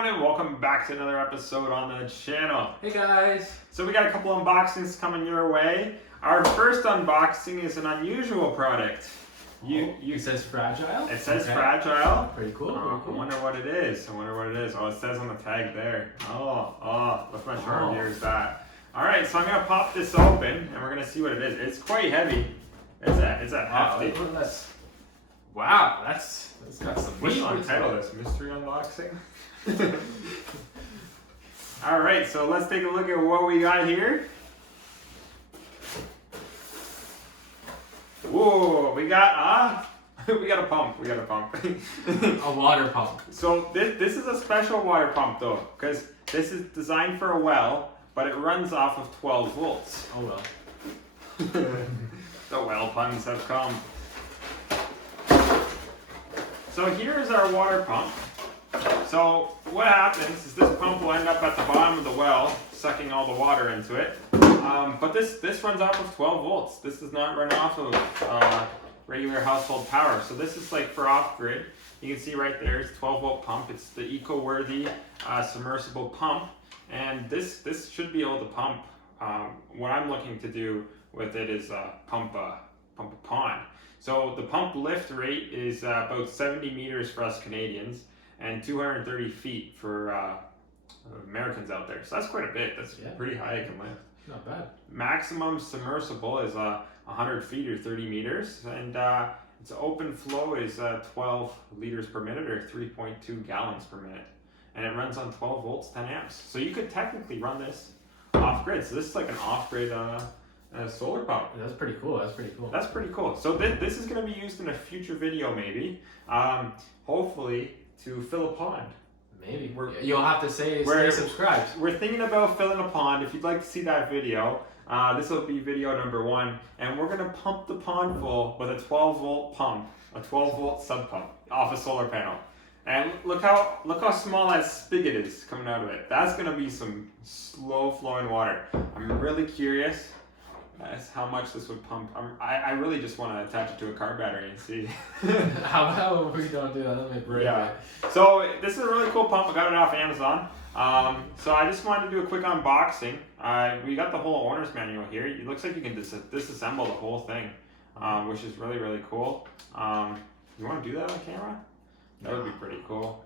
everyone, and welcome back to another episode on the channel. Hey guys! So we got a couple unboxings coming your way. Our first unboxing is an unusual product. It says fragile? It says fragile. Pretty cool. I wonder what it is. Oh, it says on the tag there. Let's not show our viewers that. Alright, so I'm going to pop this open and we're going to see what it is. It's quite heavy. It's a hefty. Wow, that's got some What should I meat. title this? Mystery unboxing? Alright, so let's take a look at what we got here. Whoa, we got a pump. A water pump. So this is a special water pump though, because this is designed for a well, but it runs off of 12 volts. Oh well. The well puns have come. So here is our water pump. So what happens is this pump will end up at the bottom of the well, sucking all the water into it. But this runs off of 12 volts. This does not run off of regular household power. So this is like for off-grid. You can see right there, it's a 12 volt pump. It's the eco-worthy submersible pump. And this should be able to pump. What I'm looking to do with it is pump a pond. So the pump lift rate is about 70 meters for us Canadians and 230 feet for Americans out there. So that's quite a bit. That's pretty high it can lift. Not bad. Maximum submersible is 100 feet or 30 meters. And its open flow is 12 liters per minute or 3.2 gallons per minute. And it runs on 12 volts, 10 amps. So you could technically run this off-grid. So this is like an off-grid solar pump. That's pretty cool. That's pretty cool. So this is going to be used in a future video maybe. Hopefully to fill a pond. Maybe. You'll have to stay subscribed. We're thinking about filling a pond. If you'd like to see that video, this will be video number 1. And we're going to pump the pond full with a 12 volt pump, a 12 volt sub pump off a solar panel. And look how small that spigot is coming out of it. That's going to be some slow flowing water. I'm really curious as how much this would pump. I really just want to attach it to a car battery and see. How about we don't do that? Let me break it. So this is a really cool pump. I got it off Amazon. So I just wanted to do a quick unboxing. We got the whole owner's manual here. It looks like you can disassemble the whole thing, which is really, really cool. You want to do that on camera? That would be pretty cool.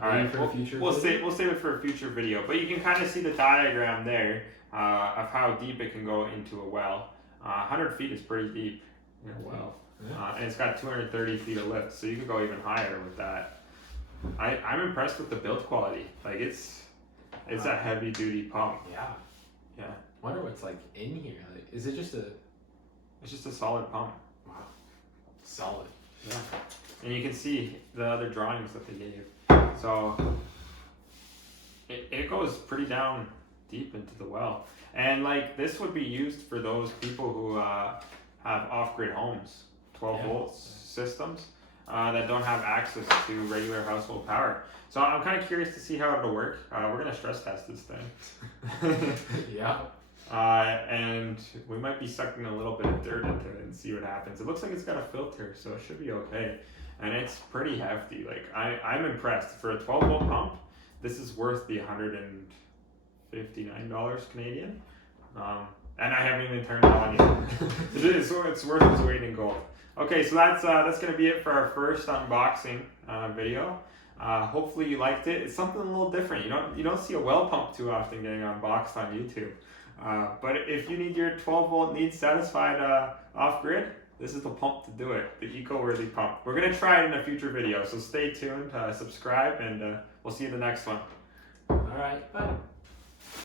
All right, we'll save it for a future video. But you can kind of see the diagram there of how deep it can go into a well. 100 feet is pretty deep in a well. And it's got 230 feet of lift, so you could go even higher with that. I'm impressed with the build quality. Like it's a heavy duty pump. Yeah. Wonder what's like in here. Like, is it just a? It's just a solid pump. Wow. Solid. Yeah. And you can see the other drawings that they gave. So it goes pretty down deep into the well. And like this would be used for those people who have off-grid homes, 12 volts systems that don't have access to regular household power. So I'm kind of curious to see how it'll work. We're going to stress test this thing. And we might be sucking a little bit of dirt into it and see what happens. It looks like it's got a filter, so it should be okay. And it's pretty hefty. Like I'm impressed. For a 12 volt pump, this is worth the $159 Canadian. And I haven't even turned it on yet. It's worth its weight in gold. Okay, so that's gonna be it for our first unboxing video. Hopefully you liked it. It's something a little different. You don't see a well pump too often getting unboxed on YouTube. But if you need your 12 volt needs satisfied off grid, this is the pump to do it, the eco-worthy pump. We're going to try it in a future video, so stay tuned, subscribe, and we'll see you in the next one. All right, bye.